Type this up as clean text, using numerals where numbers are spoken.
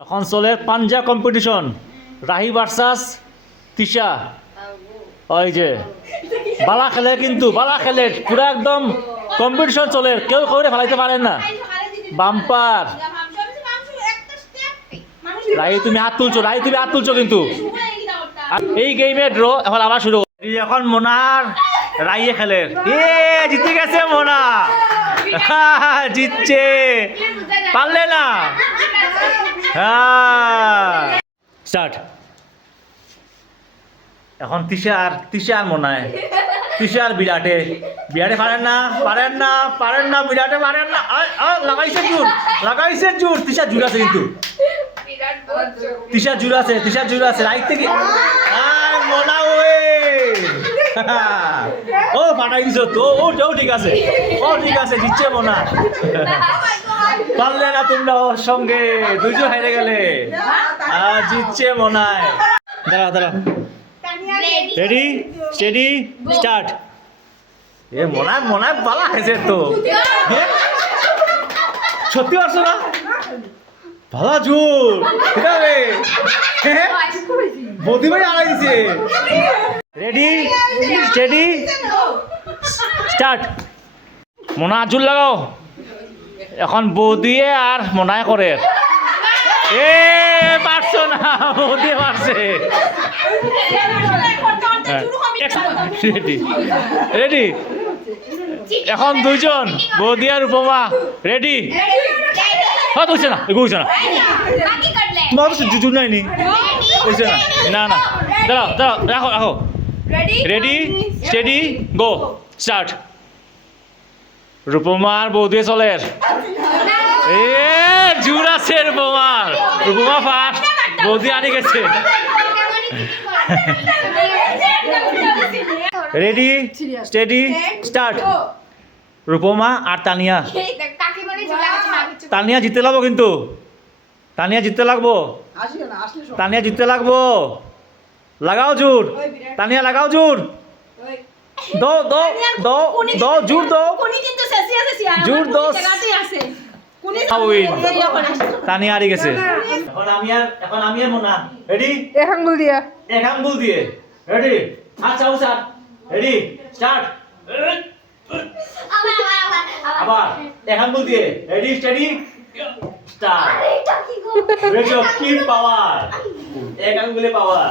এখন চলে পাঞ্জা কম্পিটিশন, রাহি ভার্সাস তিশা। ওই যে বালা খেলে, কিন্তু বালা খেলে পুরো একদম কম্পিটিশন চলে, কেউ করে ফেলাইতে পারেন না। বাম্পার রাহি, তুমি হাত তুলছো, রাহি তুমি হাত তুলছো কিন্তু। এই গেমে ড্র, এখন আবার শুরু। এখন মোনার রাইয়ে খেলে, জিতে গেছে মোনা, জিতছে, পারলে না। স্টার্ট। এখন তিশার মনায়, তিশার বিরাটে পারেন না, বিরাটে পারেন না। লাগাইছে জোর, তিশার জোর আছে কিন্তু, তিশার জোর আছে রাইট থেকে। মনা ও ফাটাই দিছ তো, ওটাও ঠিক আছে, জিতছে মনা। পারলে না তোমরা ওর সঙ্গে, দুইজন হাইরে গেলে। জিতছে মনায়। দাঁড়া, রেডি স্টেডি স্টার্ট। মনায় বালা খাইছে তো, সত্যি পারছো না? ভালো জোর, ঠিক আছে। বৌদি ভাই আড়াই দিছে। Ready steady start. মনা জোর লাগাও। এখন বৌদিয়ে আর মনায় করে, পারছো না, বৌদি পারছে। রেডি এখন দুইজন, বৌদি আর উপমা। রেডি? হচ্ছে না, এগুলো না, তোমার তো জুজু নাইনি, বুঝছে না। না দাঁড়াও, রাখো। Ready steady go start. রূপমার বৌদি চলে, জোর আছে রূপমা ফার্স্ট, বৌদি আনি গেছে। Ready steady start. রূপমা আর তানিয়া জিততে লাগবো, কিন্তু তানিয়া জিততে লাগবো। লাগাও জোর, তানিয়া লাগাও জোর, দো জোর, জোর দো। তানিয়া হারি গেছে। এখন আমি আর মোনা। রেডি? এক আঙ্গুল দিয়ে। রেডি? আচ্ছা রেডি স্টার্ট। আবার এক আঙ্গুল দিয়ে। Ready steady start. কি পাওয়ার, এক আঙ্গুলে পাওয়ার।